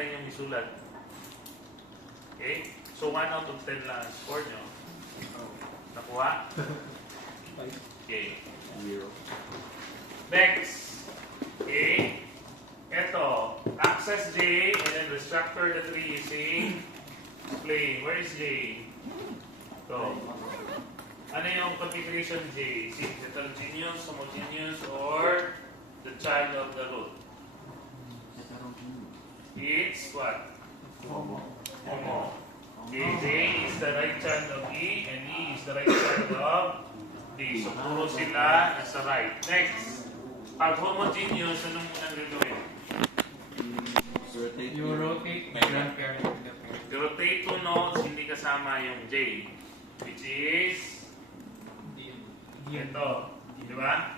lang yung isulat. Okay? So, 1 out of 10 lang ang score nyo. Nakuha? Okay. 0. Next. Okay? Ito. Access J and then restructure the tree using plane. Where is J? Ito. Ano yung configuration J? Is it heterogeneous, homogeneous, or the child of the root? It's what? Homo. Okay, J is the right child of E and E is the right child of D. So, puro sila nasa right. Next. Pag homogeneous, anong unang gagawin? You rotate my grandparent to the parent. You rotate 2 nodes, hindi kasama yung J. Which is ito. Di ba?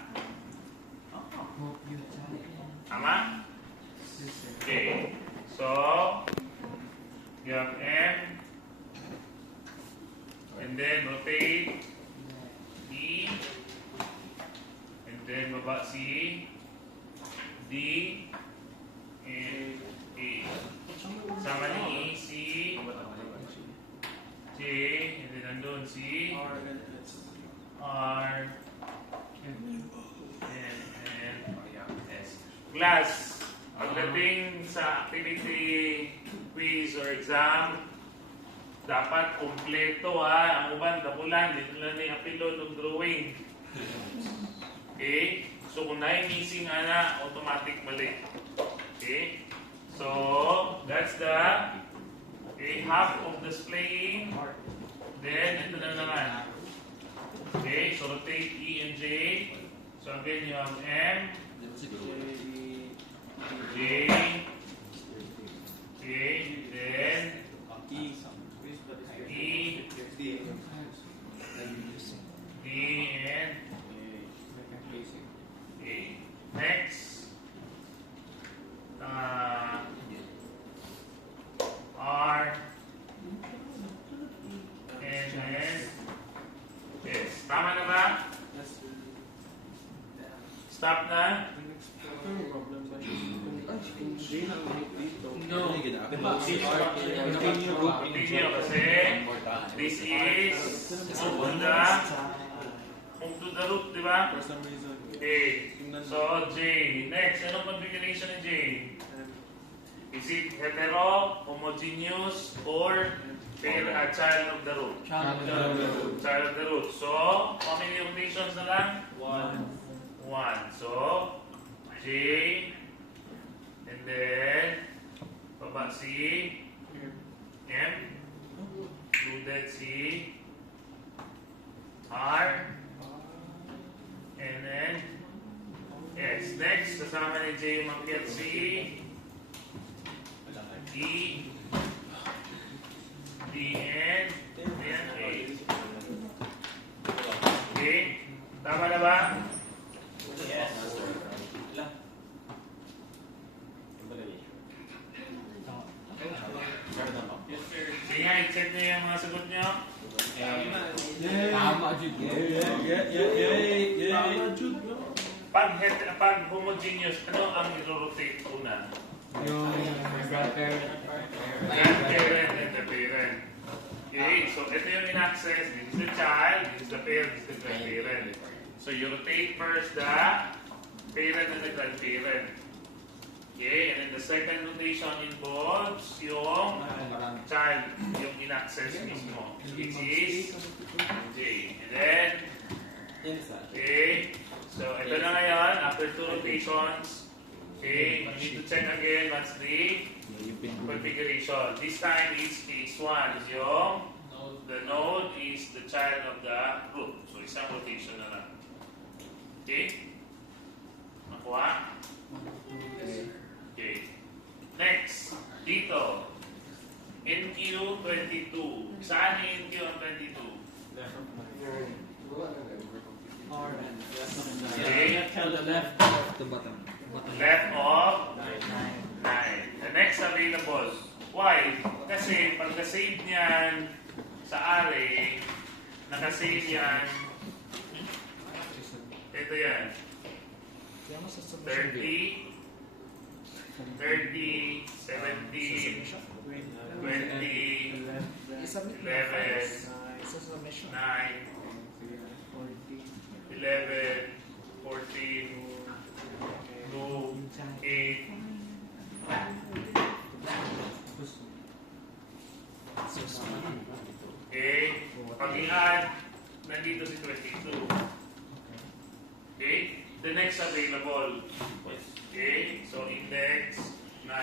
Tama? Okay. So, you have M. And then rotate E. And then baba C. D. And A. Sama ni E, C. J. And then nandun C. R. And S. Class, pagdating sa activity, quiz, or exam, dapat kumpleto ha. Ang uban, dapulan, dito lang na yung apilo ng drawing. Okay? So, kung na-missing ana, automatic mali. Okay? So, that's the half of displaying. Then, ito na naman. Okay, so rotate E and J. So again, you have M, J, then E, D, and A. Next, R, and then yes. Tama na ba? Stop na? No. Continue kasi this is move to the root, di ba? Okay. So, J. Next, anong configuration ng J? Is it hetero, homogeneous, or child of the root? Child of the root. So, how many rotations na lang? 1. So, J, and then, baba C, M, included C, R, and then, S. Next, kasama ni J, mag-get C, E, D, N, and A. Okay? Tama na ba? Yes. Sige nga, i-check nyo yung mga sagot nyo. Tama, Jude. Pag homogeneous, ano ang i-rotate una? Yung grandparent. Grandparent and the parent. Okay, so ito yung in-access. This is the child, this is the parent, this is the grandparent. So you rotate first the parent and the grandparent. Okay, and then the second rotation involves yung child, yung in-access mismo, which is J. And then, okay, so ito na ngayon, after 2 rotations, okay, you need to check again what's the configuration. This time is case 1, is yung the node is the child of the root. So isang rotation na lang. Okay? Nakuha? Okay. Next, dito. NQ22. Saan yung NQ ang 22? Okay. To the left. The bottom. Left of 9. The next available. Why? Kasi pagka-save niyan sa array, nakasave yan. Ito yan. 30, 30, 30, 17, 20, 11, 9, 11, 14, 2, 8, okay? Pag i-add, nandito si 22. Okay? The next available. Okay? So, index 9.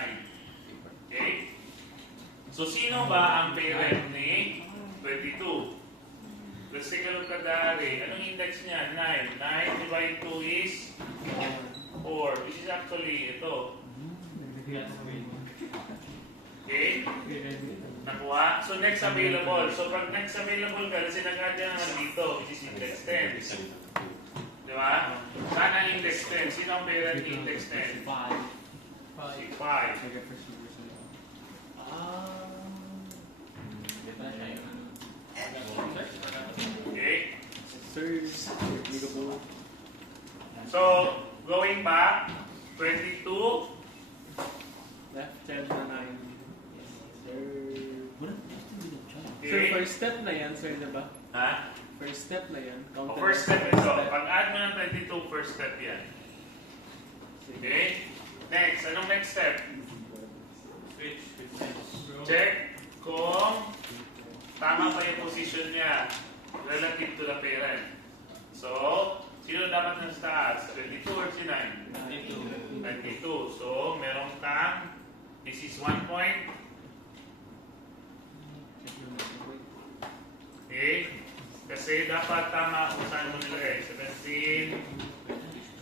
Okay? So, sino ba ang parent ni 22? Let's take a look at the array. Anong index niya? 9. 9 divided 2 is 4. Which is actually ito. Okay? Nakuha? So, next available. So, pag next available ka, kasi nag-add yan naman dito, which is index 10. Di ba? Saan ang index 10? Sino ang parent ni index 10? 5. Si 5. Okay? So, going back, 22. Left child na 9. Sir, Okay? first step na yan, sir, diba? Ha? First step na yan. O, first step ito. Pag add mo ng 22, first step yan. Okay? Next, anong next step? Check kung tama pa yung position niya relative to the parent. So, sino dapat nasa taas? 22 or si 9? 22. So, meron kang, this is 1 point. Okay? Kasi dapat tama kung saan mo nilagay. 17,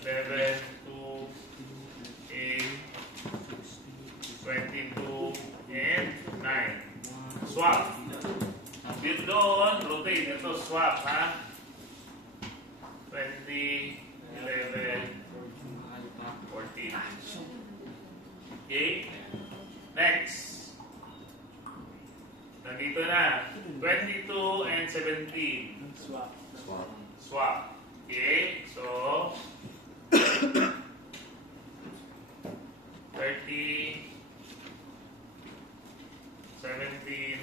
11, 2, 8, 22, and 9. Swap. Dito doon, rotate. Ito, swap, ha? 20, 11, 14. Okay? Next. Nandito na. 22 and 17. Swap. Swap. Okay? So, 30, 17,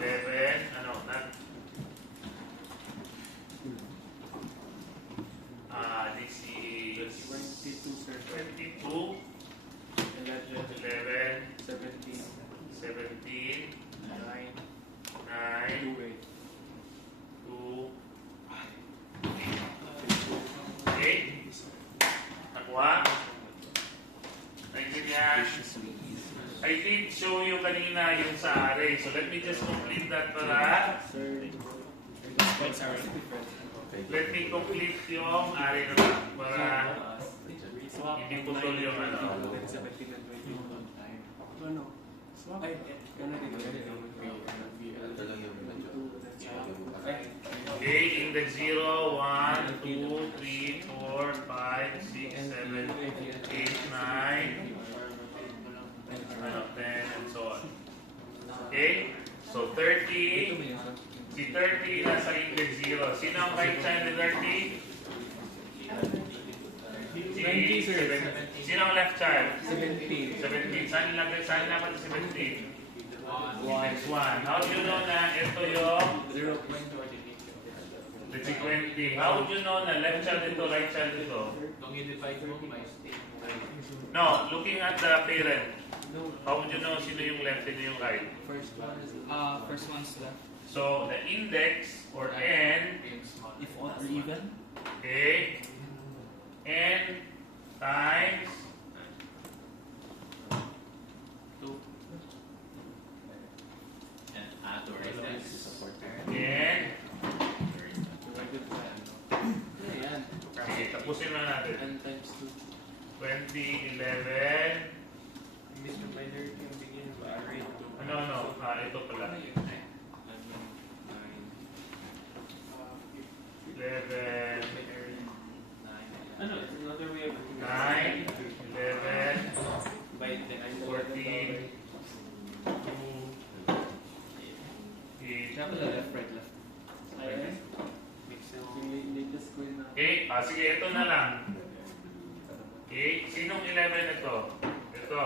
11, ano, this is 22, sir. 22, 11, 11, 17, 17, 9, 9, 2, 8. 2, okay? Nakuha? Naintindihan? I did show you kanina yung sa array. So let me just complete that para. Sir, Let me complete yung array na lang para swap. hindi putol yung ano. 17 and 21. Ano? Swap. Ay, ganun din. Okay, index 0, 1, 2, 3, 4, 5, 6, 7, 8, 9, 10, and so on. Okay? So 30, si 30 nasa index 0. Sino ang right child ni 30? Si 20, sir. 7. Sino ang left child? 17. 17. Saan naman si 17? Index 1. How do you know na ito yung 20? How would you know na left child ito, right child ito? No, looking at the parent. How would you know sino yung left, sino yung right? First one is First one's left. So, the index or n, If all are even. okay, n times 2. n. Divided by ano? Ayan. Okay, tapusin na natin. N times 2. 20, 11, Mr. Minor can begin by array 2. ito pala. 11, Ano? It's another way of 9, 11, by 10. 14, 2, 8. Siya pala left, right, left. Ayan. Makes sense. Yung latest ko yun na. Okay, sige, ito na lang. Okay? Sinong 11 ito? Ito.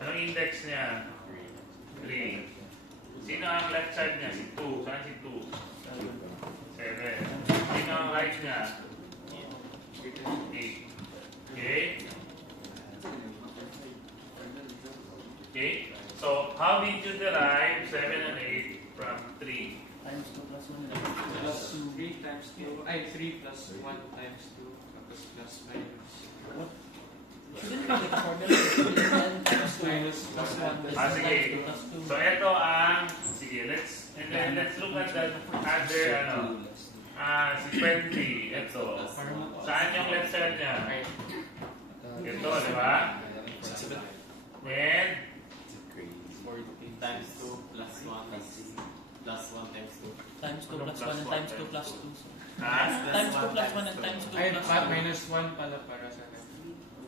Anong index niya? 3. Sino ang left side niya? Si 2. Saan si 2? 7. Sino ang right niya? 8. Okay? Okay? So, how did you derive 7 and 8 from 3? Times 2 plus 1 Plus 3 times 2. Ay, 3 plus 1 times 2. Tapos plus minus. What? Shouldn't be like a formula. Times 2 Minus plus 1 Ah, sige. plus 2. So, ito ang... Sige, let's look at the other, si 20. Ito. Saan yung left side niya? Ito, di ba? Then, 14 times 2 plus 1 is plus 1 times 2. Times 2 plus 1 and times 2 plus 2. ha? Times 2 plus 1 and times 2 Ay, plus 2. minus 1 pala para sa akin.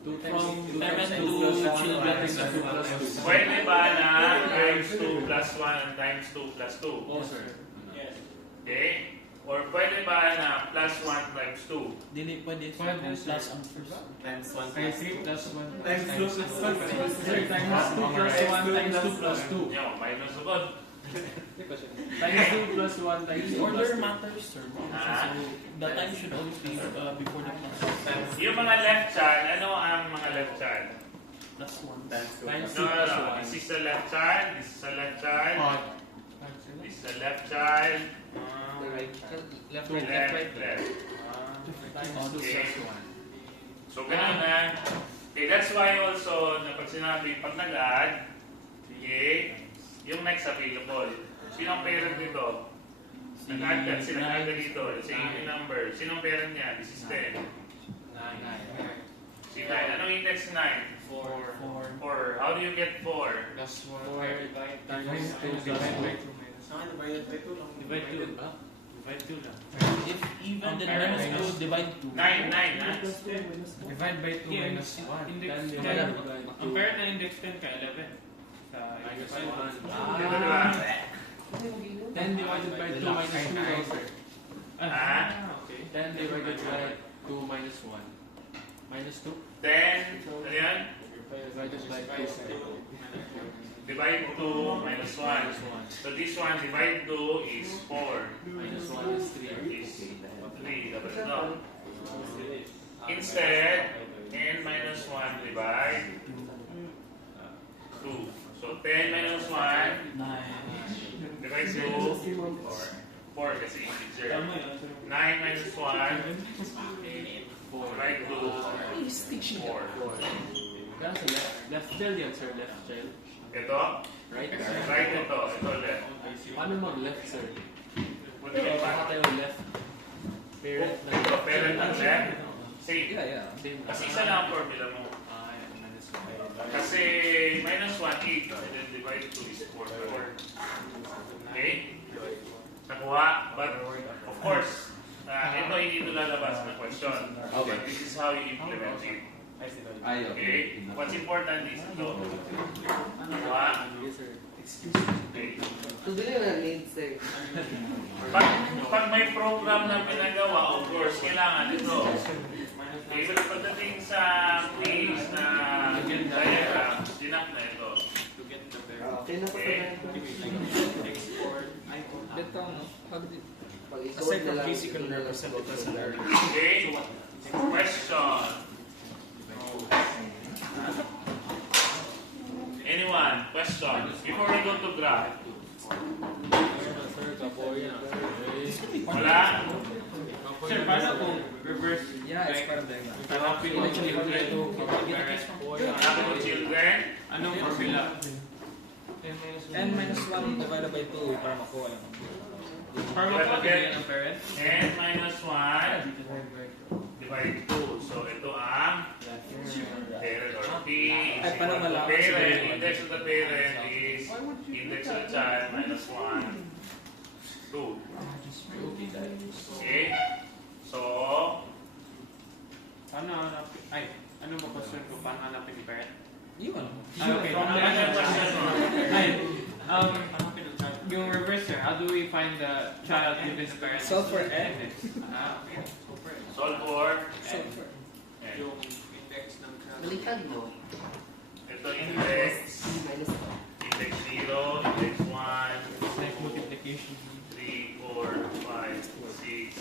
2 times From 2 parent times to 2 plus 1 children is is 2 plus 2. Pwede ba na times 2 plus 1 and times 2 plus 2? Oh, sir. Okay? Or pwede ba na plus 1 times 2? Dili pwede sa Pwede, plus sir. ang first. Times 1 Ay, plus 3 plus 1 Times 2 plus 1. Sir, times 2 plus 1 times 2 plus 2. Yo, minus agad. Times 2 plus 1 times 2 plus Order 2. matters, sir. Ah. So, the time should always be before the plus. times Yung mga left child, ano ang mga left child? Plus 1. times 2 Times No, no, no. This is the left child. This is the left child. Odd. This is the left child. Left, Left, left. Okay. So, ganun na. Okay, that's why also, na pag sinabi, pag nag-add, okay, yung next available. Sino ang parent nito? Nag-add ka, sinag-add ka dito. Let's say, yung number. Sino ang parent niya? This is 10. Si 9. Anong index 9? 4. 4. How do you get 4? Plus 1 times 2 divided by 2 minus 1. Divide 2 ba? Divide 2 lang. If even, then minus 2 divide 2. 9, 9, ha? Divide by 2 minus 1. Ang parent na index 10 ka 11. Sa Minus Dito, di ba? 10 divided by 2 minus 2 daw, sir. Ha? okay. 10 divided by 2 minus 1. Minus 2? 10, ano yan? Divided by 2, sir. Divide 2 minus 1. So this one, divide 2 is 4. Minus 1 is 3. Is 3. Dapat ito. Instead, n minus 1 divide 2. So 10 minus 1 9. divide 2. 4 kasi integer. 9 minus 1 divide 2. 4. Kaya sa left child yan, sir. Left child. Ito, Right? right ito. Ito left. Paano mag-left, sir? What do you mean Baka pa? tayo left. Parent na Ito, parent ang left. Same. Same. Kasi isa lang ang formula mo. Minus 1. Kasi minus 1, 8. And then divide 2 is 4. Okay? Nakuha? But, of course, ito hindi ito lalabas na question. Okay. But this is how you implement it. Okay? What's important is ito. Nakuha? Yes, sir. Okay. So, dili na need say. Pag may program na pinagawa, of course, kailangan ito. Okay, but pagdating sa quiz na diagram, sinak na ito. Okay na pa Aside from physical representatives and Okay? Question. Anyone? Question. Before we go to graph. Wala? Sir, paano kung reverse? Hanapin mo children. Hanapin mo children. Anong formula? N minus 1 divided by 2 para makuha lang. Para mapapagyan ng parent? N minus 1 divide 2. So, ito ang parent or P is Ay, paano equal to malaman? parent. Index of the parent is index of the child minus 1, 2. Okay? So, Paano hanapin? Ay, ano ba question ko? Paano hanapin ni parent? Yun. Okay. ano yung question mo? Ay, yung reverse sir, how do we find the child given the parent? Solve for N. Okay. Solve for Solve for N. Yung Baliktad mo. Ito index. Minus to. Index 0, index 1, It's like multiplication. 3, 4, 5, 6,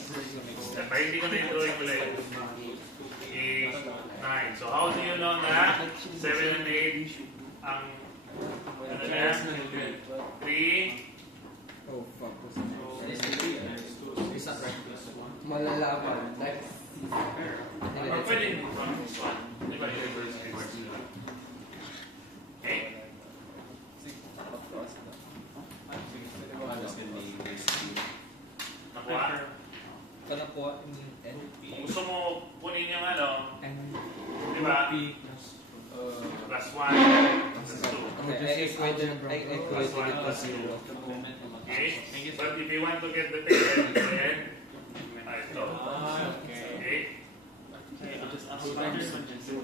7. Pero hindi ko na yung drawing ulit. 8, 9. So how do you know na 7 and 8 ang ano na? 3, Oh, fuck. Isa plus 1. Malalaman. Next. or pwede mo from this one. Di ba yung reverse reverse nila? Okay? Nakuha? Kana po yung N. Gusto mo kunin yung ano? N. Di ba? P plus Plus 1, plus 2. Okay, I equated it to 0. Okay? But if you want to get the parent, then ito. okay. Okay?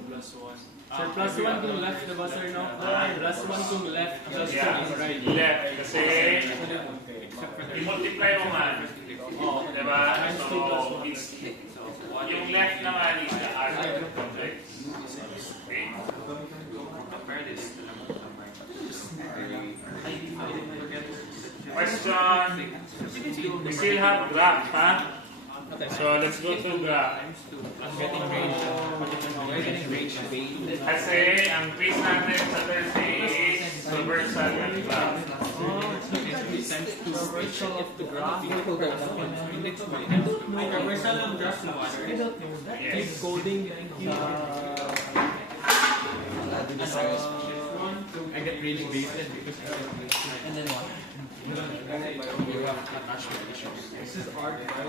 Plus 1. Sir, plus 1 kung left, diba sir, no? Plus 1 kung left, plus 2 Yeah, kung right. left. Kasi Except for the i-multiply mo man. Oh, Diba? Times So, 2 plus 1. it's, yung left naman is the other complex. Okay? Question. We still have graph, ha? So, let's go to graph. I'm getting range. I'm getting range. Kasi, ang quiz natin sa Thursday is reversal ng graph. Oh, so it's times 2. Reversal of the graph. Index 1. Reversal of graph na one. Keep Yes. coding. I get range based because I get range. And then what? This is art by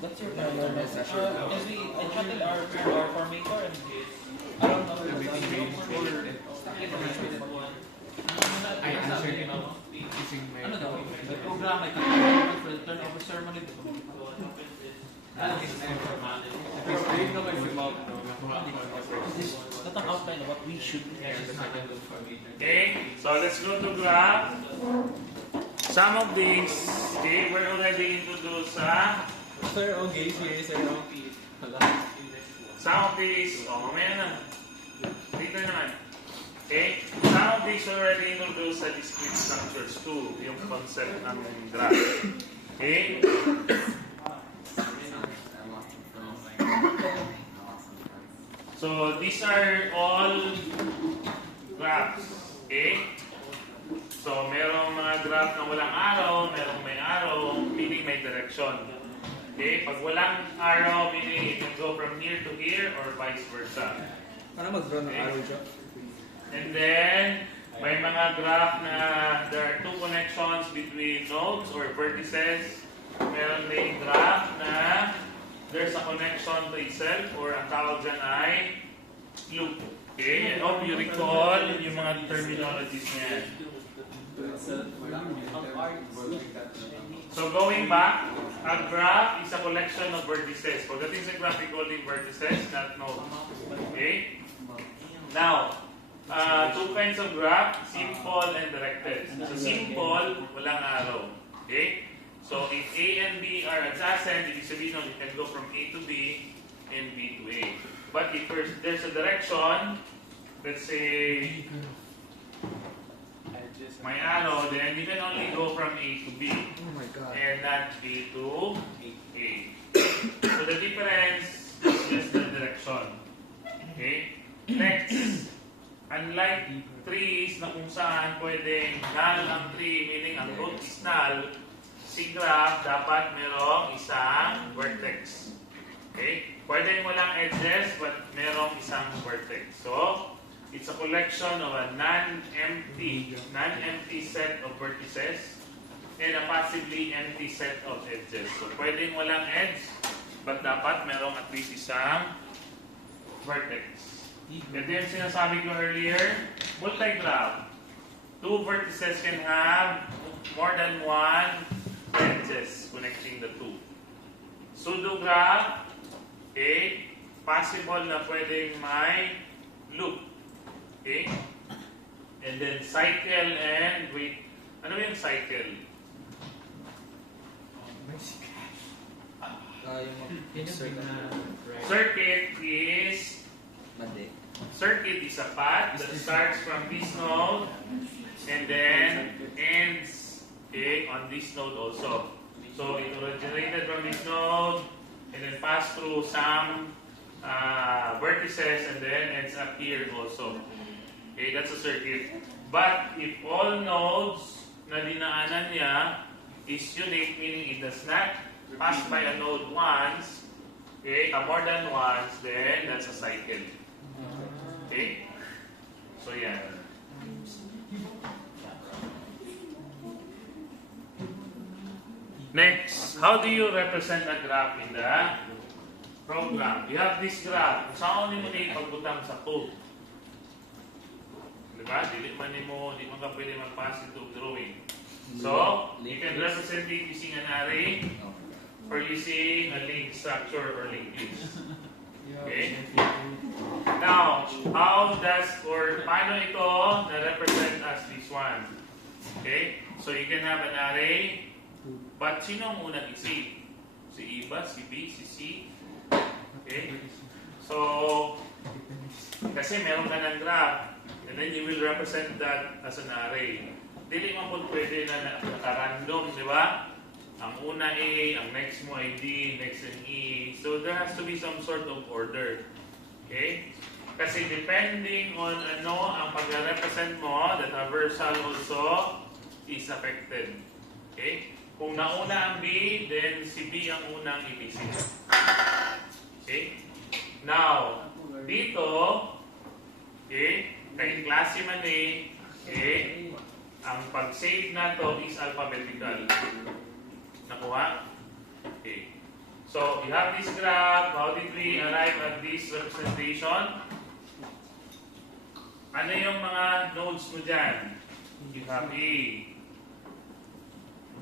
That's your normal message. Because I shuttle our formator and I don't know Everything range based. I answered it using my ano daw, the program I can for the turnover ceremony. That's an outline of what we should do. Okay, so let's go to graph. Some of these, okay, we're already introduced sa Sir, okay, serious, sir, no? some of these, mamaya na. Dito naman. Okay, some of these already introduced sa discrete structures too, yung concept ng graph. Okay? So, these are all graphs. Okay? So, merong mga graph na walang arrow, merong may arrow, meaning may direction. Okay? Pag walang arrow, meaning it can go from here to here or vice versa. Para mag-draw ng arrow dyan. And then, may mga graph na there are two connections between nodes or vertices. Meron may graph na there's a connection to itself or ang tawag dyan ay loop. Okay? And hope you recall yung mga terminologies niyan. So going back, a graph is a collection of vertices. Pagdating sa graph, we call it vertices, not nodes. Okay? Now, two kinds of graph, simple and directed. So simple, walang arrow. Okay? So if A and B are adjacent, ibig sabihin nun, it can go from A to B and B to A. But if there's a direction, let's say may arrow, then you can only go from A to B Oh my god. and not B to A. So the difference is just the direction. Okay? Next, unlike trees na kung saan pwedeng null ang tree, meaning ang root is null, si graph dapat merong isang vertex. Okay? Pwedeng walang edges, but merong isang vertex. So, it's a collection of a non-empty set of vertices and a possibly empty set of edges. So, pwedeng walang edge, but dapat merong at least isang vertex. Ito yung sinasabi ko earlier, multi-graph. Two vertices can have more than one edges connecting the two. Pseudo-graph, okay, possible na pwedeng may loop. Okay? And then cycle and wait. Ano yung cycle? Yung Can you bring na right? circuit is a path that starts from this node and then ends on this node also. So it originated from this node and then passed through some vertices and then ends up here also. Okay, that's a circuit. But if all nodes na dinaanan niya is unique, meaning it does not pass by a node once, okay, more than once, then that's a cycle. Okay? So, yan. Next, how do you represent a graph in the program? You have this graph. Kung saan mo na ipagbutang sa code. Diba? Di man ka pwede mag-pass into drawing. So, you can represent it using an array or using a link structure or linked list. Okay? Now, paano ito na-represent as this one? Okay? So, you can have an array, but sino ang unang isip? Si Iba, si B, si C? Okay? So, kasi meron ka ng graph, and then you will represent that as an array. Dili mo po pwede na naka-random, di ba? Ang una A, ang next mo ay D, next ang E. So there has to be some sort of order. Okay? Kasi depending on ano ang pag-represent mo, the traversal also is affected. Okay? Kung nauna ang B, then si B ang unang ibisip. Okay? Now, dito, okay, kay klase man eh, okay, ang pag-save na to is alphabetical. Nakuha? Okay. So, you have this graph. How did we arrive at this representation? Ano yung mga nodes mo dyan? You have A,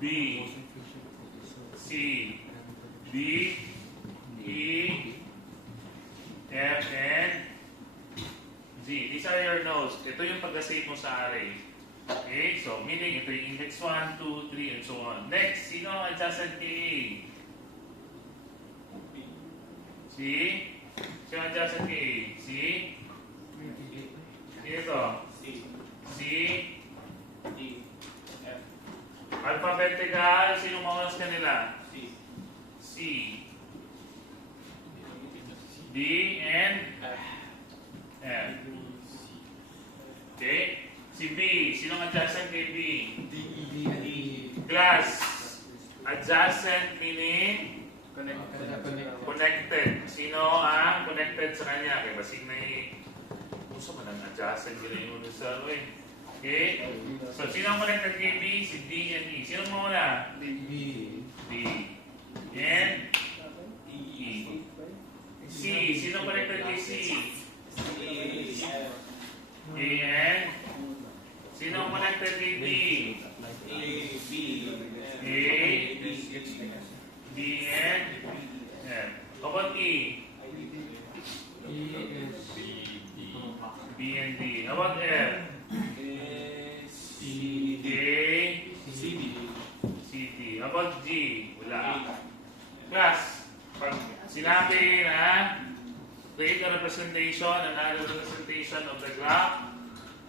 B, C, D, E, F, and Z. These are your nodes. Ito yung pag-save mo sa array. Okay, so meaning ito yung index 1, 2, 3, and so on. Next, sino ang adjacent kay A? C? Sino ang adjacent kay A? C? Sino ito? C? D, F, Alphabetical, sino maunas kanila? C. D, and F. Okay? Si B, sino ang adjacent kay B? D, Class. Adjacent meaning connected. Sino ang connected sa kanya? Kaya basig na gusto mo ng adjacent gila yung sa okay? So, sino ang connected kay B? Si D and E. Sino mo muna? D. And E. C. Sino connected kay C? A and sino connected kay B? A, B, and F. How about E? B and D. How about F? C, D. How about G? Wala. Class, pag sinabi na create a representation, another representation of the graph,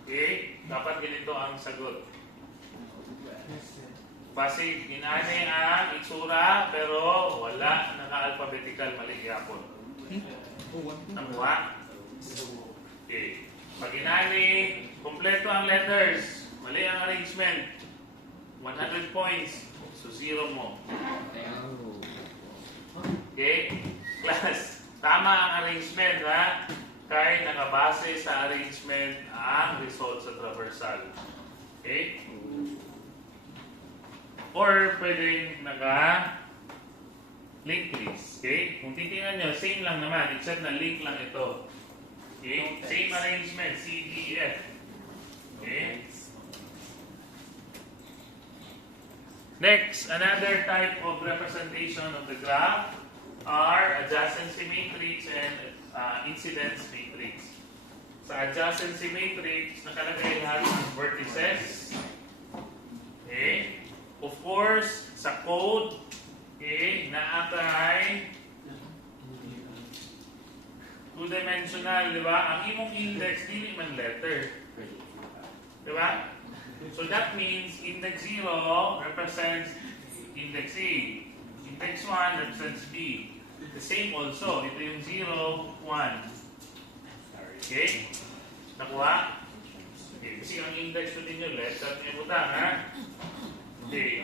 okay, dapat ganito ang sagot. Base, inani ang itsura, pero wala naka-alphabetical, mali yapon. Nakuha? Okay. Pag inani, kompleto ang letters, mali ang arrangement. 100 points. So, 0 mo. Okay? Class, tama ang arrangement, ha? Kaya nakabase sa arrangement ang result sa traversal. Okay? Or pwedeng naka-link list. Okay? Kung titingnan nyo, same lang naman. Except na link lang ito. Okay? Same arrangement. C, D, F. Okay? Next, another type of representation of the graph are adjacency matrix and incidence matrix. Sa adjacency matrix, nakalagay lahat ng vertices. Okay? Of course, sa code, okay, naatay two-dimensional, di ba? Ang imong index, dili man letter. Di ba? So that means index 0 represents index A. Index 1 represents B. The same also. Ito yung 0, 1. Okay? Nakuha? Okay. Kasi ang index ko ninyo, letter niya butang, ha? Okay.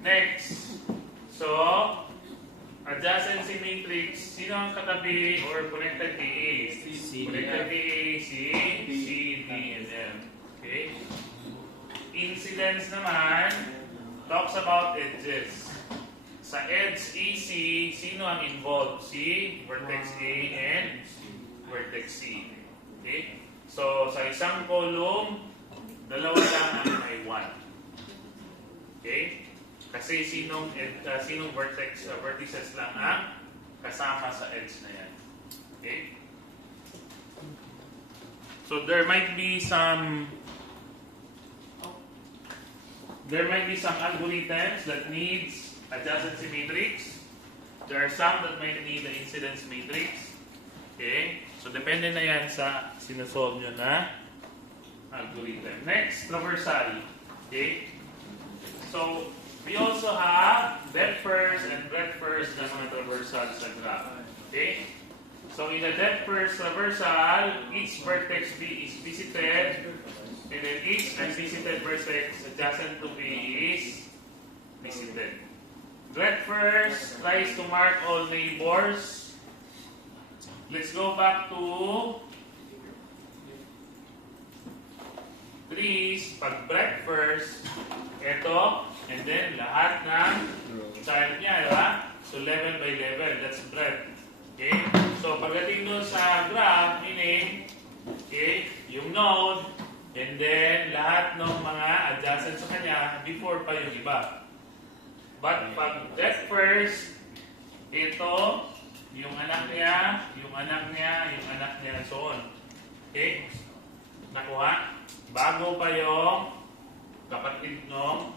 Next. So, adjacency matrix, sino ang katabi or connected to A? Connected to A, C, D, and M. Okay? Incidence naman, talks about edges. Sa edge AC, sino ang involved? C, vertex A, and vertex C. Okay? So, sa isang column, dalawa lang ang may 1. Okay? Kasi sinong vertices lang ang kasama sa edge na yan. Okay? So there might be some algorithms that needs adjacency matrix. There are some that might need the incidence matrix. Okay? So depende na yan sa sinusolve nyo na algorithm. Next, traversal. Okay? So we also have depth first and breadth first na mga traversal sa graph. Okay? So in the depth first traversal, each vertex B is visited, and then each unvisited vertex adjacent to B is visited. Breadth first tries to mark all neighbors. Let's go back to trees. Pag breadth first, ito, and then lahat ng child niya, di ba? So level by level, that's breadth. Okay? So pagdating doon sa graph, meaning, okay, yung node, and then lahat ng mga adjacent sa kanya before pa yung iba. But pag depth first, ito, yung anak niya, yung anak niya, yung anak niya, and so on. Okay? Nakuha? Bago pa yung kapatid nung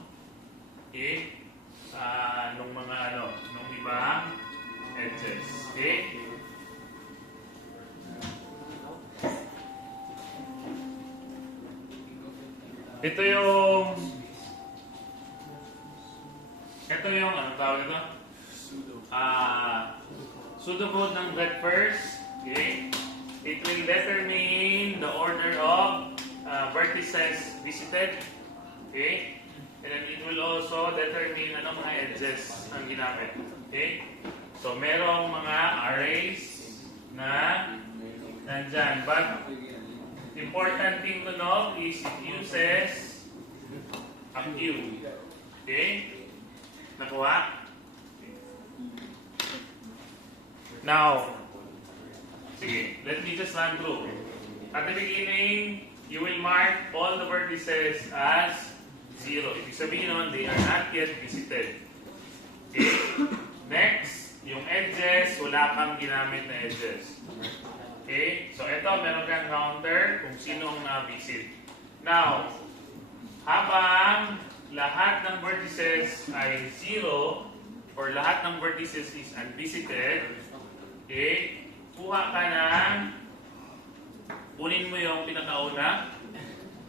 nung mga nung ibang edges. Okay? Ito yung anong tawag ito? Pseudocode ng breadth first. Okay? It will determine the order of vertices visited. Okay? And then it will also determine anong mga edges ang ginamit. Okay? So, merong mga arrays na nandyan. But, important thing to know is it uses a queue. Okay? Nakuha? Now, sige, let me just run through. At the beginning, you will mark all the vertices as 0. Ibig sabihin naman, they are not yet visited. Okay? Next, yung edges, wala pang ginamit na edges. Okay? So, ito, meron kang counter kung sino ang na-visit. Now, habang lahat ng vertices ay 0, or lahat ng vertices is unvisited, okay, kunin mo yung pinakauna,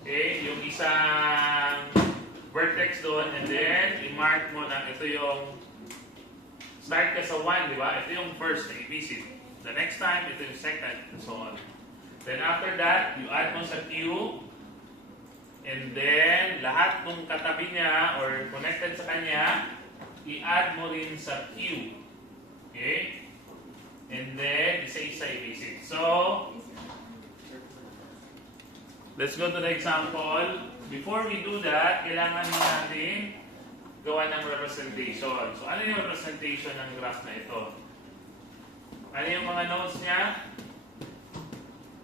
okay, yung isang vertex doon, and then i-mark mo na ito yung start ka sa 1, di ba? Ito yung first na i-visit. The next time, ito yung second, and so on. Then after that, you add mo sa queue, and then lahat ng katabi niya or connected sa kanya, i-add mo rin sa queue. Okay? And then, isa-isa i-visit. So, let's go to the example. Before we do that, kailangan mo natin gawa ng representation. So, ano yung representation ng graph na ito? Ano yung mga nodes niya?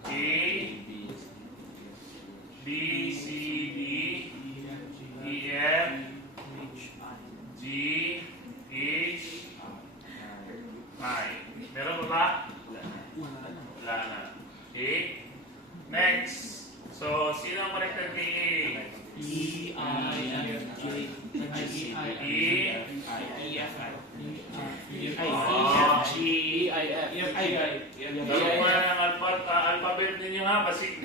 A, B, C, D, E, F, G, H, I. Meron ba? Wala na. Okay? Next. So, sino ang connected kay A? E, I, F, J, G, I, F, G, I, F, Gawin mo na ng alphabet ninyo ha, basi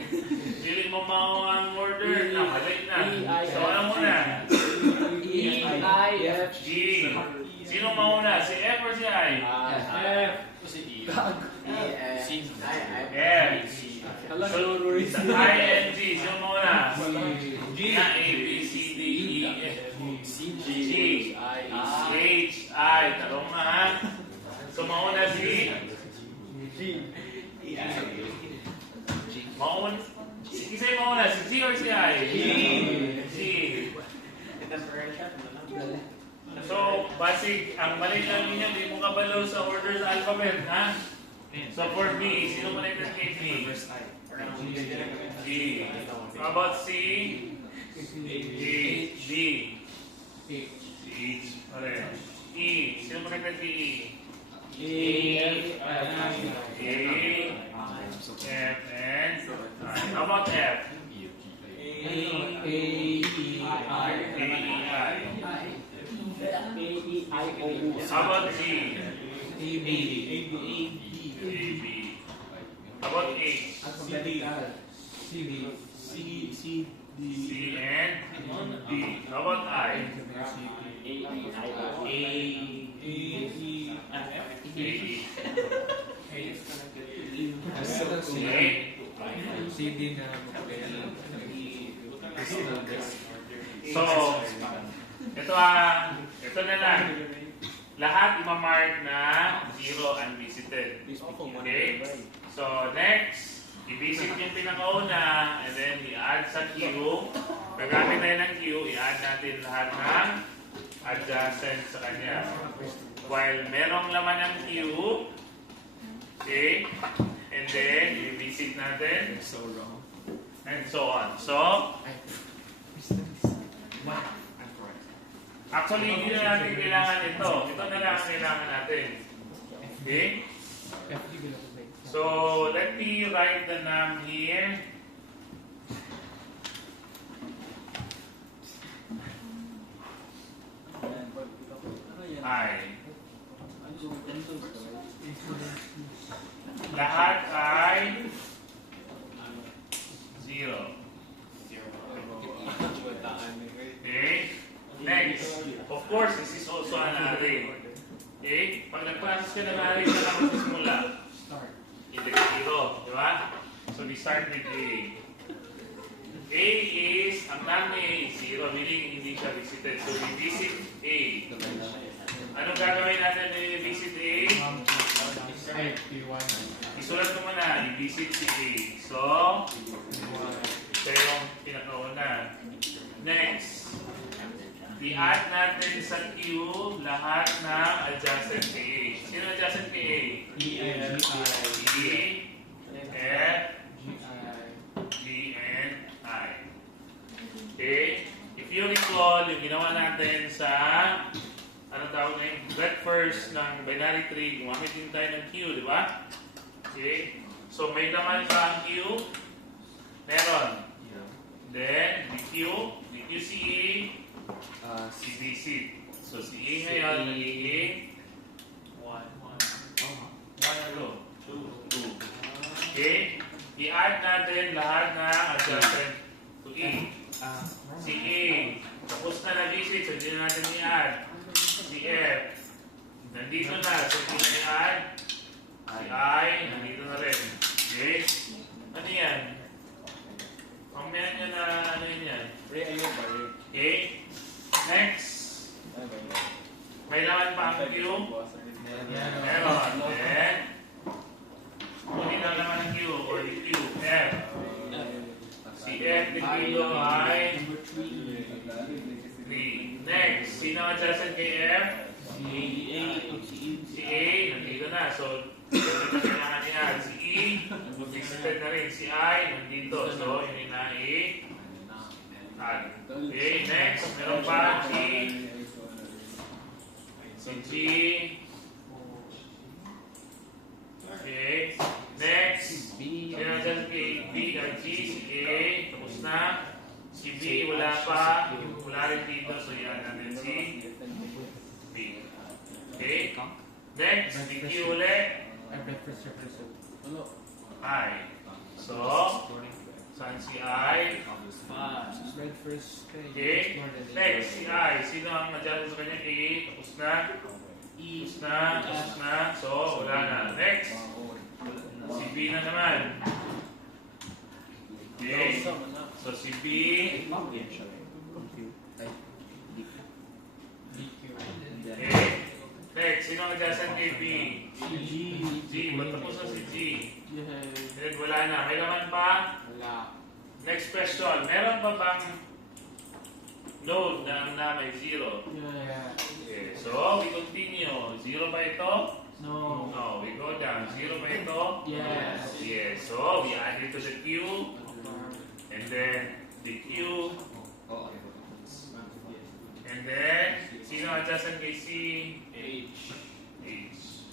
dili mo mao ang order na mali na. So ano muna? E, I, F, G. Sino mauna? Si F or si I? F. Si E. F. Hala, So, Rory. sa I and G, sino mauna? G. Na A, B, C, D, E, F, G. H, I. Talong na ha. So mauna si mauna. Isa yung mauna, si G or si I? G. So, basic, ang mali lang ninyo, hindi mo kabalo sa order sa alphabet, ha? So, for B, sino mo na kay B? G. How about C? G. D. H. Alright. E. Sino mo na kay E? A, F, and I. How about F? A, E, I. How about G? A, B. How about H? C, and D. How about I? A, E. So, ito na lang. Lahat imamark na 0 unvisited. Okay? So, next, i-visit yung pinakauna, and then i-add sa queue. Gagamit tayo ng queue, i-add natin lahat ng adjacent sa kanya. While merong laman ng queue, okay? And then, i-visit natin. And so on. So, actually, hindi na natin kailangan ito. Ito na lang ang kailangan natin. Okay? So, let me write the num here. I. Lahat ay 0. Okay? Next. Of course, this is also an array. Okay? Pag nag-process ka ng array, saan ako magsisimula? Index 0. Di ba? So, we start with A. A is, ang num ni A is 0, meaning hindi siya visited. So, we visit A. Anong gagawin natin na i-visit A? Isulat ko muna, i-visit si A. So, ito yung pinakauna. Next, i-add natin sa queue lahat na adjacent kay A. Sino adjacent kay A? E, F, G, and I. Okay? If you recall, yung ginawa natin sa anong tawag na yung get first ng binary tree, gumamit din tayo ng queue, di ba? Okay? So, may naman ba ang queue? Meron. Then, the queue si A, si visit. So, si A ngayon, nagiging 2. Okay? I-add natin lahat na adjacent to A. Si A, tapos na na-visit, so hindi na natin i-add. Si F, nandito na, so hindi na i-add. Si I, nandito na rin. Okay? Ano yan? Mamaya nyo na ano yun yan. Okay? Next. May laman pa ang Q? Meron. Then, kunin na naman ang Q or the Q. F. Si F dito ay 3. Next. Sino ang adjacent kay F? Si A. Nandito na. So, ito kailangan niya. Si E. Visited na rin. Si I. Nandito. So, yun na i-add. Okay. Next. Meron pa si G. Okay. Next. Sino dyan kay B at G? Si A. Tapos na. Si B. Wala pa. Wala rin dito. So, yan natin si B. Okay. Next. Si Q ulit. I. So, saan si I? Red first kay. Okay. Next, si I. Sino ang nadyan sa kanya? A. Tapos na. Tapos na. Tapos na. So, wala na. Next. Si B na naman. Okay. So, si B. Okay. Next, sino ang nadyan kay B? G. Ba't tapos na si G? Then, wala na. May laman pa? Next question. Meron pa bang node na ang may 0? Okay. So, we continue. 0 ba ito? No. No. We go down. 0 ba ito? Yes. Yes. So, we add it to the Q. And then, the Q. And then, sino adjacent kay C? H. H.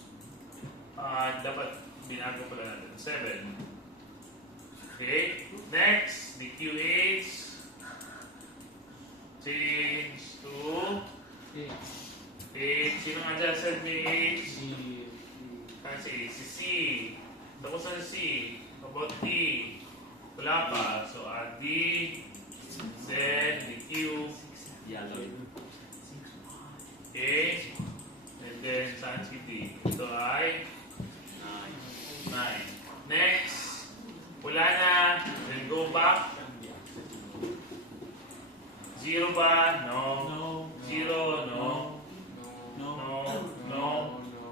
Dapat binago pala natin. 7. Okay. Next, the QH. Change to H. Sino ang adjacent ni H? Kasi si C. Tapos na si C. About T. Wala pa. So, add D. Then, the Q. Okay. And then, saan si D? Ito ay 9. Next. Wala na. Then, go back. 0 ba? No. No. 0, no. No. No.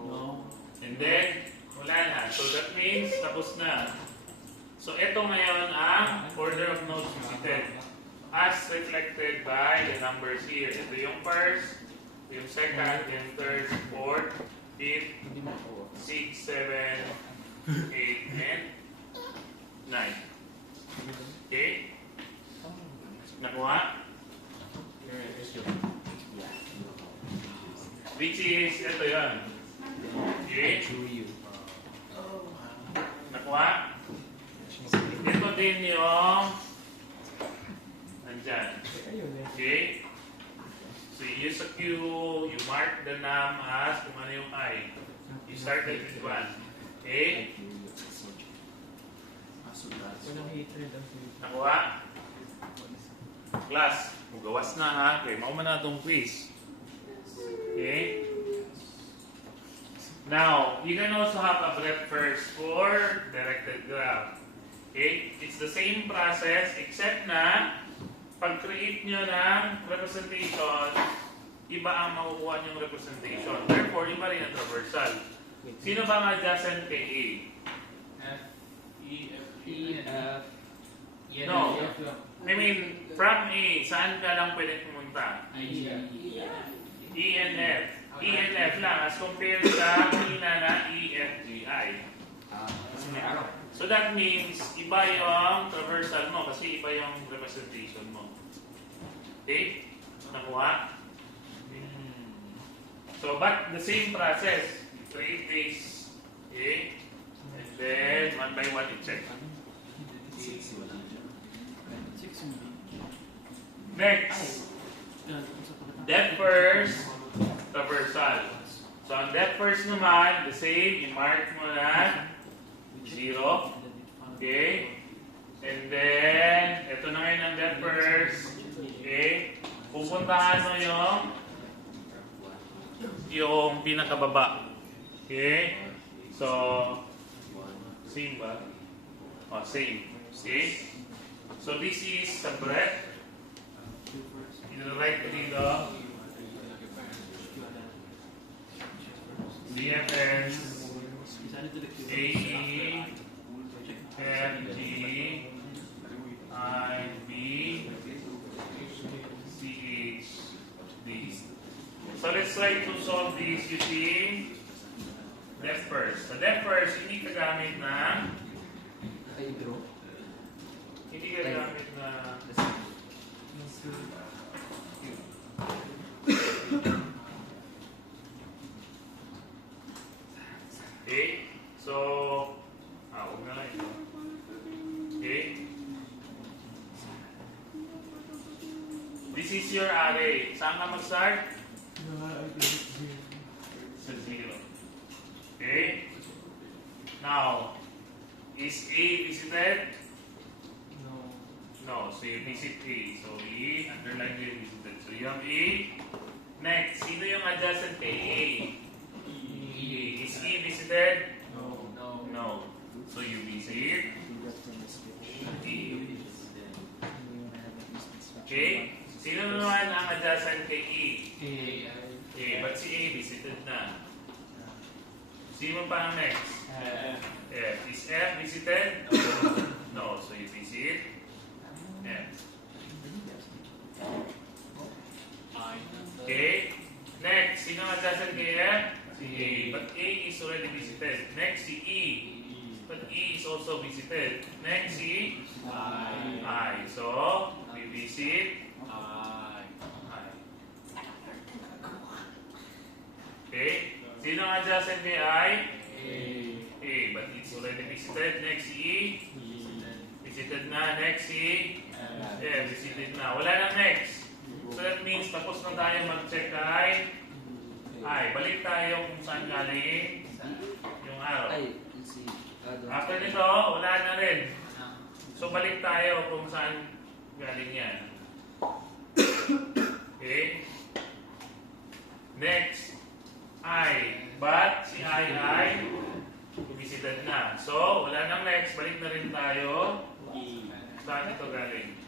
No. And then, wala na. So, that means, tapos na. So, ito ngayon ang order of nodes visited as reflected by the numbers here. Ito yung first, yung second, yung third, fourth, fifth, 6, 7, 8, and 9. Okay? Nakuha? Which is, ito yun. Okay? Nakuha? Ito din yung nandyan. Okay? So you use a Q, you mark the num as kung ano yung I. You started with 1. Okay? Walang hatred ang Philippines. Nakuha? Class, magawas na ha. Okay, mauma na itong quiz. Okay? Now, you can also have a breadth first for directed graph. Okay? It's the same process except na pag-create nyo ng representation, iba ang makukuha nyong representation. Therefore, iba rin ang traversal. Sino ba ang adjacent kay A? F. E. F. No. I mean, from A, saan ka lang pwede pumunta? E and F. E and F lang as compared sa kanina na E, F, G, I. So that means, iba yung traversal mo kasi iba yung representation mo. Okay? Nakuha? So, but the same process. Create this. Okay? And then, one by one, i-check. Next. Depth first, traversal. So, ang depth first naman, the same, i-mark mo na 0. Okay? And then, ito na ngayon ang depth first. Okay? Pupuntahan mo yung pinakababa. Okay? So, same ba? Oh, same. Okay? So, this is the breadth. I-write ko dito. DFS AE FG IB CH D. So let's try to solve this using depth first. Sa depth first, hindi kagamit na okay? So, huwag na lang ito. Okay? This is your array. Saan ka mag-start? Sa 0. Okay? Now, Is A visited? No. No. So you visit A. So E, underline mo yung visited. So you have A. Next, sino yung adjacent kay A? E. Is E visited? No. No. So you visit E. Okay? Sino naman ang adjacent kay E? A. But si A visited na. Sino pa ang next? F. Is F visited? No. So you visit F. Okay? Next, sino ang adjacent kay F? Si A. But A is already visited. Next, si E. But E is also visited. Next, si I. So, we visit I. Okay? Sino ang adjacent kay I? A. But it's already visited. Next, si E. Visited na. Next, si F. Visited na. Wala nang next. So that means tapos na tayo mag-check kay I. Balik tayo kung saan galing yung arrow. After nito, wala na rin. So balik tayo kung saan galing yan. Okay? Next, I. But si I visited na. So, wala nang next. Balik na rin tayo. Saan ito galing?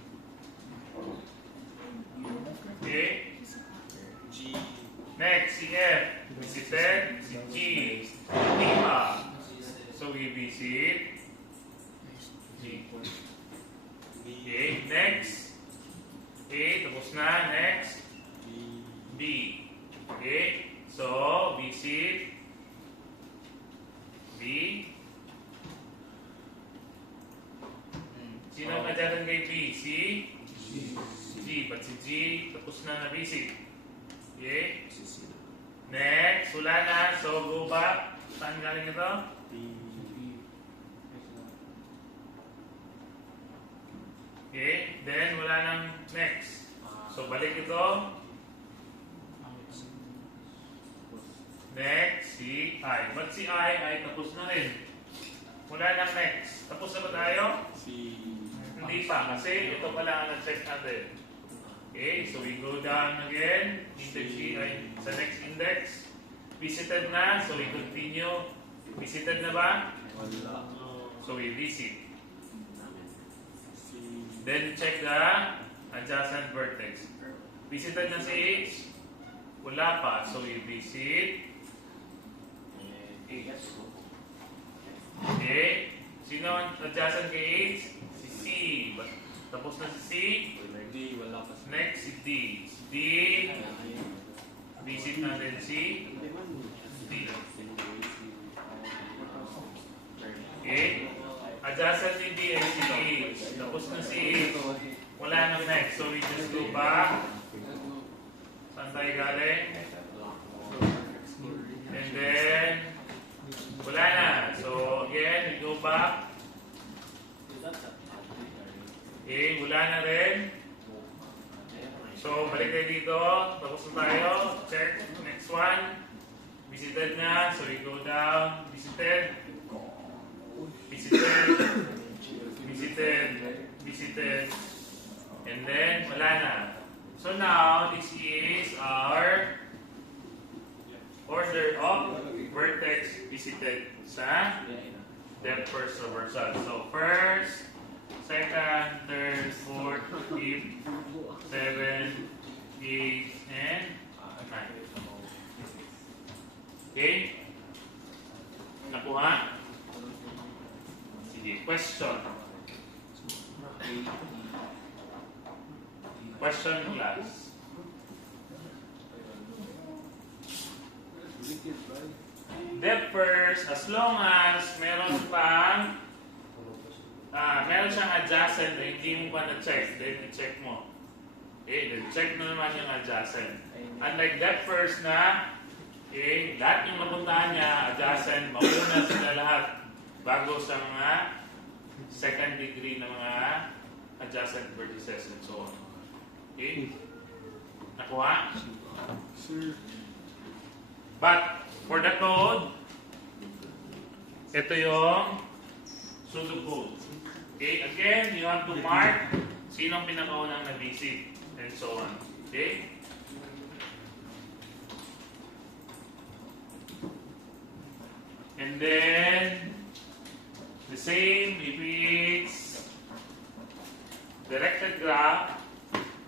Okay? Next, si F. Visited. Si G. Hindi pa. So, we visit G. Okay, next. A, tapos na. Next. B. Okay? So, visit B. Sino ang adjacent kay B? Si G. But si G, tapos na na-visit. Okay? Next, wala na. So, go back. Saan galing ito? Okay? Then, wala nang next. So, balik ito. Next, si I. But si I ay tapos na rin. Wala nang next. Tapos na ba tayo? Hindi pa. Kasi ito pala ang na-check natin. Okay? So, we go down again. Index C ay sa next index. Visited na. So, we continue. Visited na ba? So, we visit. Then, check the adjacent vertex. Visited na si H? Wala pa. So, we visit H. Okay? Sino ang adjacent kay H? Si C. Tapos na si C? Next, si D. Si D. Visit natin si D. Okay? Adjacent si D ay si H. Tapos na si H. Wala nang next. So, we just go back. Saan tayo galing? And then, wala na. So, again, we go back. Okay, wala na rin. So, balik tayo dito. Tapos na tayo. Check. Next one. Visited na. So, we go down. Visited. Visited. Visited. Visited. And then, wala na. So, now, this is our order of vertex visited sa depth first traversal. So, first, second, third, fourth, fifth, 7, 8, and 9. Okay? Nakuha? Sige, question. Question class. Depth first, as long as meron siyang adjacent na hindi mo pa na-check, then i-check mo. Okay, then check mo naman yung adjacent. Unlike depth first na, okay, lahat yung napuntahan niya, adjacent, mauna sila lahat bago sa mga second degree na mga adjacent vertices and so on. Okay? Nakuha? Sure. But, for the code, ito yung want to mark sinong pinakaunang na-visit and so on. Okay? And then, the same if it's directed graph.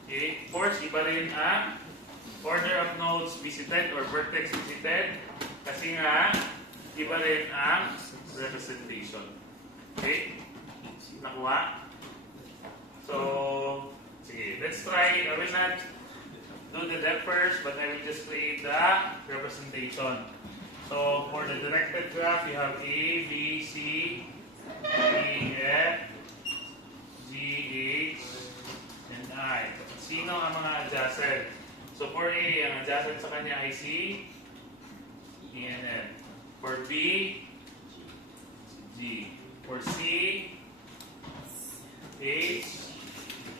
Okay? Of course, iba rin ang order of nodes visited or vertex visited. Kasi nga, iba rin ang representation. Okay? Nakuha? So, sige, let's try. I will not do the depth first, but I will just create the representation. So, for the directed graph, you have A, B, C, E, F, G, H, and I. Sino ang mga adjacent? So, for A, ang adjacent sa kanya ay C, E, and F. For B, G. For C, H.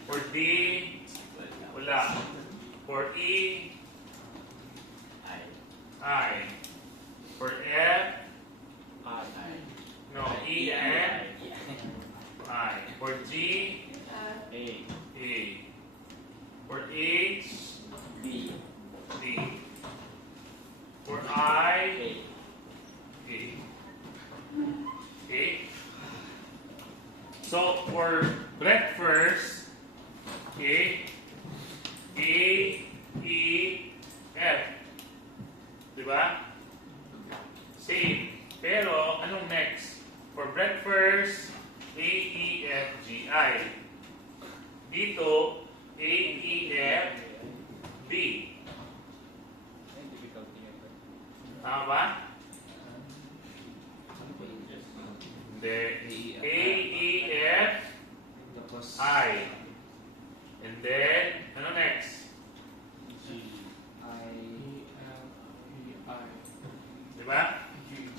For D, wala. For E, I. For F, no, E, F, I. For G, A. For H, D. For I, A. Okay? So, for breadth first, okay, A, E, F. Diba? Same. Pero, anong next? For breadth first, A, E, F, G, I. Dito, A, E, F, B. Tama ba? Hindi. A, E, F, I. And then, ano next? Diba?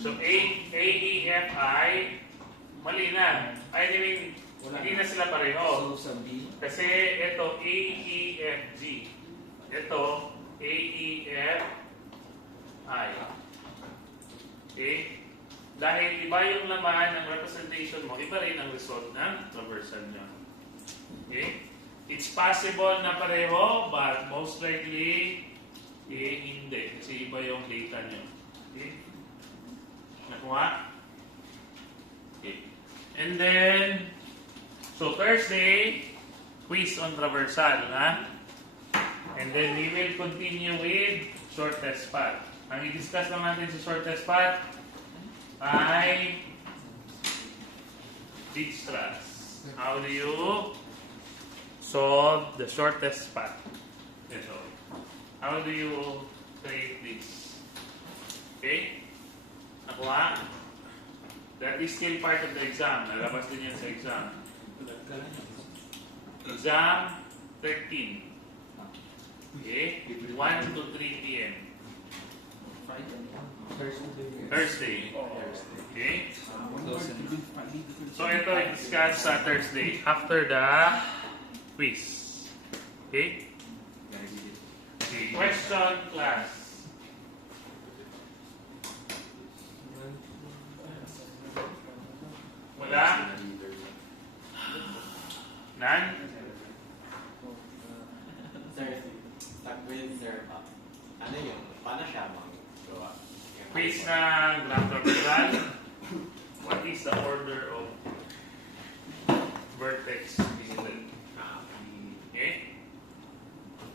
So, A, E, F, I, mali na. I mean, hindi na sila pareho. So, sa B, Kasi ito, A, E, F, G. Ito, A, E, F, I. Okay? Dahil iba yung laman ng representation mo, iba rin ang result ng traversal niya. Okay? It's possible na pareho, but most likely, hindi. Kasi iba yung data niyo. Okay? Nakuha? Okay. And then, so Thursday, quiz on traversal, ha? And then we will continue with shortest path. Ang i-discuss lang natin sa shortest path ay Dijkstra's. How do you solve the shortest path? Ito. How do you create this? Okay? Nakuha? That is still part of the exam. Nalabas din yan sa exam. Exam 13. Okay? 1 to 3 p.m. Thursday. Okay? So ito i-discuss sa Thursday after the quiz. Okay? Okay. Question class. Wala? None? Sir, stuck with Sir. Ano yung, paano siya magawa? Quiz na graph traversal. What is the order of vertex visited? Okay?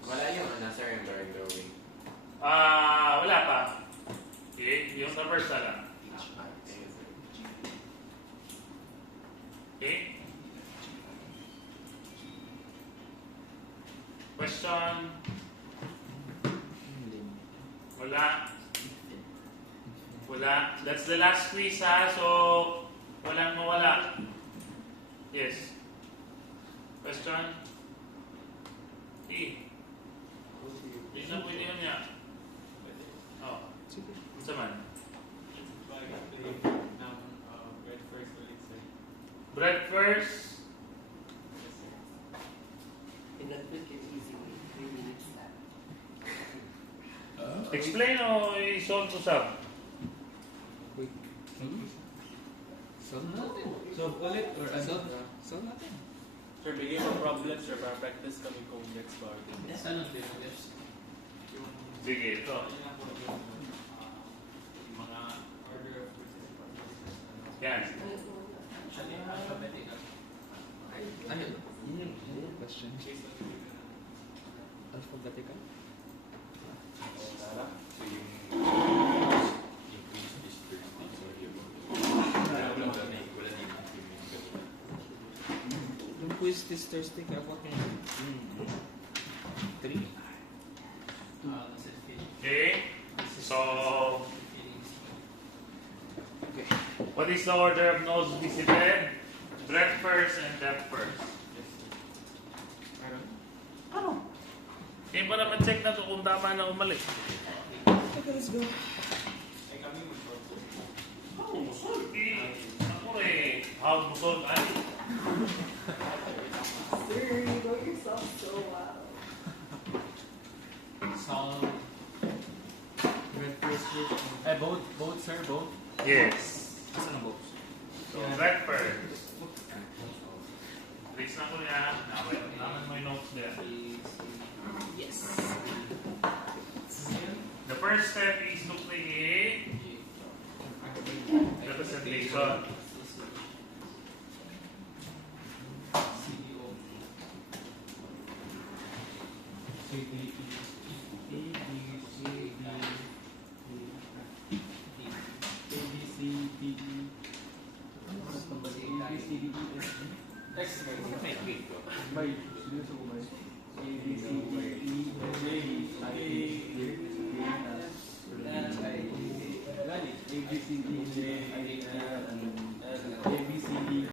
Wala yung sir, yung drawing. Wala pa. Okay? Yung traversal lang. Okay? Question? Wala. Wala. That's the last quiz, ha? So, walang mawala. Yes. Question? E. Hindi na pwede yun niya. Oh. Sa man? Bread first. In that book, it's easy. 3 minutes lang. Explain o i-solve to sum? solve natin. Solve ulit or ano? Solve natin. Sir, bigay mo problem, sir, para practice kami kung next bar. Saan ang yes? Sige, ito. Mga order of Yan. Actually, alphabetical. Ano? Yun yung question. Alphabetical? Yung quiz this Thursday, kaya ako kung 3. Okay? So, what is the order of nose visited? Breath first and depth first. Ano? Eh, para ma-check na to kung tama na umalik. Okay, let's go. Oh, sorry. Ako eh, how busog ani? Sir, you know yourself so well. Sound. Both, sir, both. Yes. Asan ang box? So, breath first. Please na ko niya. Naman mo yung notes there. Yes. The first step is to create representation.